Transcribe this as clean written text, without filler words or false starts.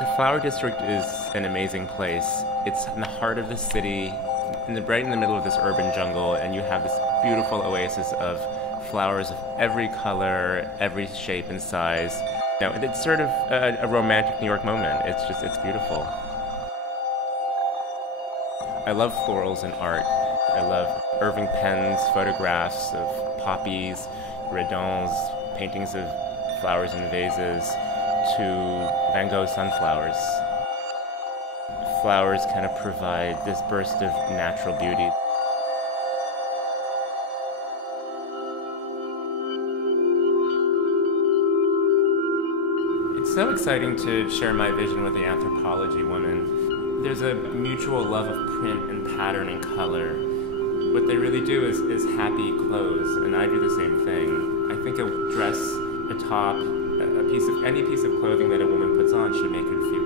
The Flower District is an amazing place. It's in the heart of the city, right in the middle of this urban jungle, and you have this beautiful oasis of flowers of every color, every shape and size. Now, it's sort of a romantic New York moment. It's beautiful. I love florals and art. I love Irving Penn's photographs of poppies, redons, paintings of flowers in vases, to Van Gogh's sunflowers. Flowers kind of provide this burst of natural beauty. It's so exciting to share my vision with the Anthropologie woman. There's a mutual love of print and pattern and color. What they really do is happy clothes, and I do the same thing. I think a dress, a top, any piece of clothing that a woman puts on should make her feel